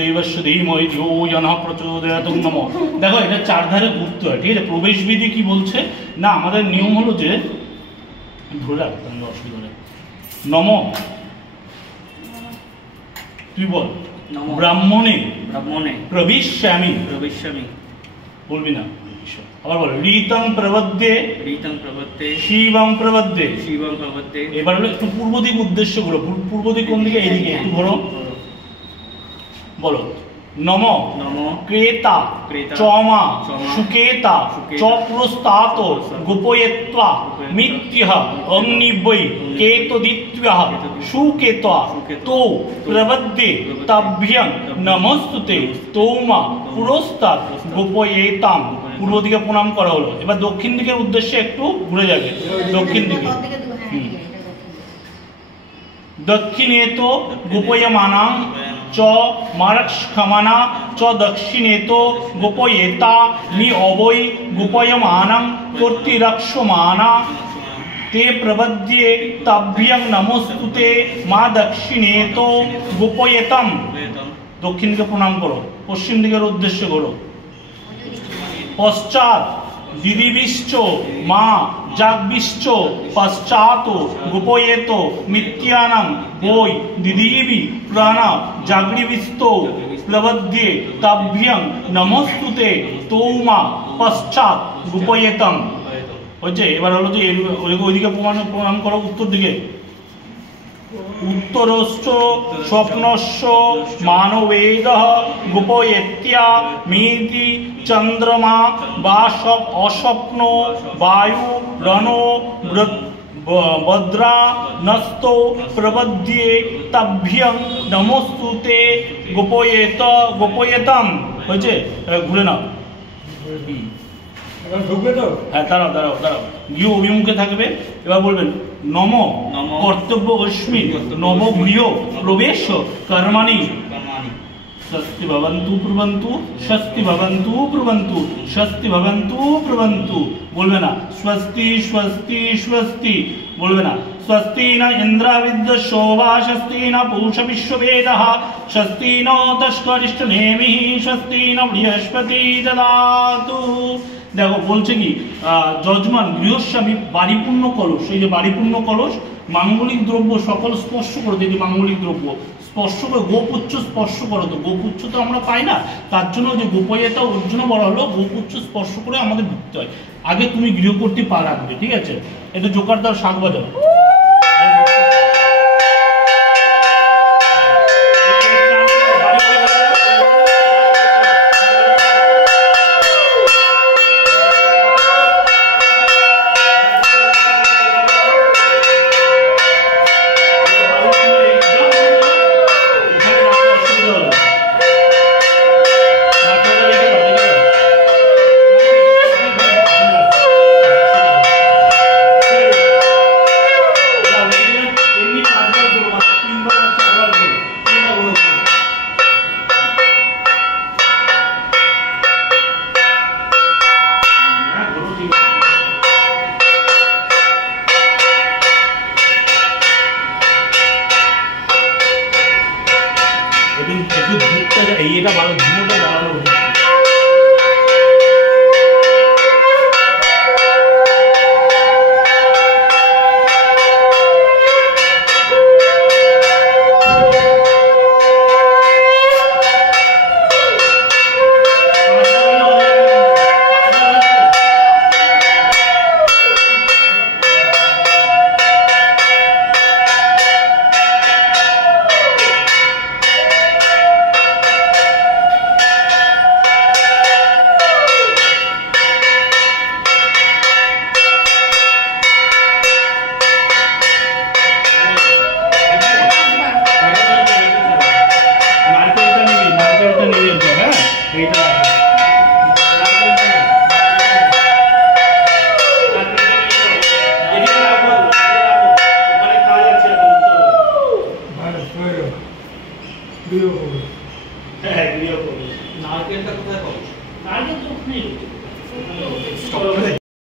দেবস্য ধীমহি ধিয়ো যনঃ প্রচোদয়াৎ নমঃ। দেখো এটা চারধারে ঘুরতে হয়, ঠিক আছে। প্রবেশবিধি কি বলছে না, আমাদের নিয়ম হলো যে ধরে রাখতে হবে, অসুবিধা নেই। নম, তুই বল। ব্রাহ্মণে ব্রাহ্মণে প্রবিশ্যামি প্রবিশ্যামি, বলবি না, আবার বল। ঋতং প্রবদ্যে ঋতং প্রবদ্যে শিবং প্রবদ্যে শিবং প্রবদ্যে। এবার হলো একটু পূর্ব দিক উদ্দেশ্য গুলো, পূর্ব দিক কোন দিকে, এইদিকে একটু ধরো, বলো। নম নম ক্রেতা ক্রেতা চমা চমা সুকেতা সুকেতা চপ্রস্তাত গোপয়েত্বা মিথ্যঃ অগ্নিবৈ কেতদিত্যঃ সুকেতা তো প্রবদ্যে তাভ্যং নমস্তুতে তৌমা পুরস্তাৎ গোপয়েতাম। পূর্ব দিকে প্রণাম করা হলো। এবার দক্ষিণ দিকের উদ্দেশ্যে একটু ঘুরে যাবে, দক্ষিণ দিকে। দক্ষিণেত গোপয়মানাং চ মারক্ষমানা চ দক্ষিণেত গোপয়েতা মি অবৈ গোপয়মানাং কর্তৃরক্ষমানা ते प्रबध्ये ताभ्यं नमोस्तुते মা দক্ষিণেত গোপয়েতম। দক্ষিণ দিকে প্রণাম করো, পশ্চিম দিকের উদ্দেশ্য করো। পশ্চাৎ দিদিবিশ্চ মা জাগবিশ্চ পশ্চাৎ গোপয়েত মিথ্যানাং বৈ দিদিবি প্রাণা জাগরিবিস্ত প্রবध्ये তাভ্যং নমস্তুতে তৌমা পশ্চাৎ গোপয়েতম। হচ্ছে। এবার হলো যে ওইদিকে প্রণাম করো, উত্তর দিকে। উত্তরশ্চ স্বপ্নস্য মানবেদঃ গোপয়েত্যা মেদি চন্দ্রমা বা অস্বপ্ন বায়ু রণো ভদ্রা নস্তো প্রবध्ये তাভ্যং নমস্তুতে গোপয়েতম। হয়েছে, ঘুরে নাও। হ্যাঁ, দাঁড়াও দাঁড়াও দাঁড়াও, গৃহ অভিমুখে থাকবে। এবার বলবেন নম কর্তব্য অস্মি নব গৃহ প্রবেশ কর্মাণি স্বস্তি ভবন্তু ব্রুবন্তু স্বস্তি ভবন্তু ব্রুবন্তু স্বস্তি ভবন্তু ব্রুবন্তু। বলবে না স্বস্তি স্বস্তি স্বস্তি, বলবে না। স্বস্তি ন ইন্দ্রাবিদ্য শোভা স্বস্তি ন পূষা বিশ্ববেদঃ স্বস্তি ন তস্করিষ্ঠ নেমিঃ স্বস্তি ন বৃহস্পতি দদাতু। দেখো বলছে কি, যজমান গৃহস্বামী বাড়িপূর্ণ কলস, এই যে বাড়িপূর্ণ কলস, মাঙ্গলিক দ্রব্য সকল স্পর্শ করো, যদি মাঙ্গলিক দ্রব্য স্পর্শ করে, গোপুচ্ছ স্পর্শ করো। তো গোপুচ্ছ তো আমরা পাই না, তার জন্য যে গোপয়েতা ওর জন্য বলা হলো গোপুচ্ছ স্পর্শ করে আমাদের ঢুকতে হয়। আগে তুমি গৃহকর্তী পা রাখবে, ঠিক আছে। একটু জোকার দাও, শাক বাজাও। এটা ভালো ধুমোটা দাঁড়ানো। নারকেলটা কোথায় পাবো? নারকেল তো ওখানেই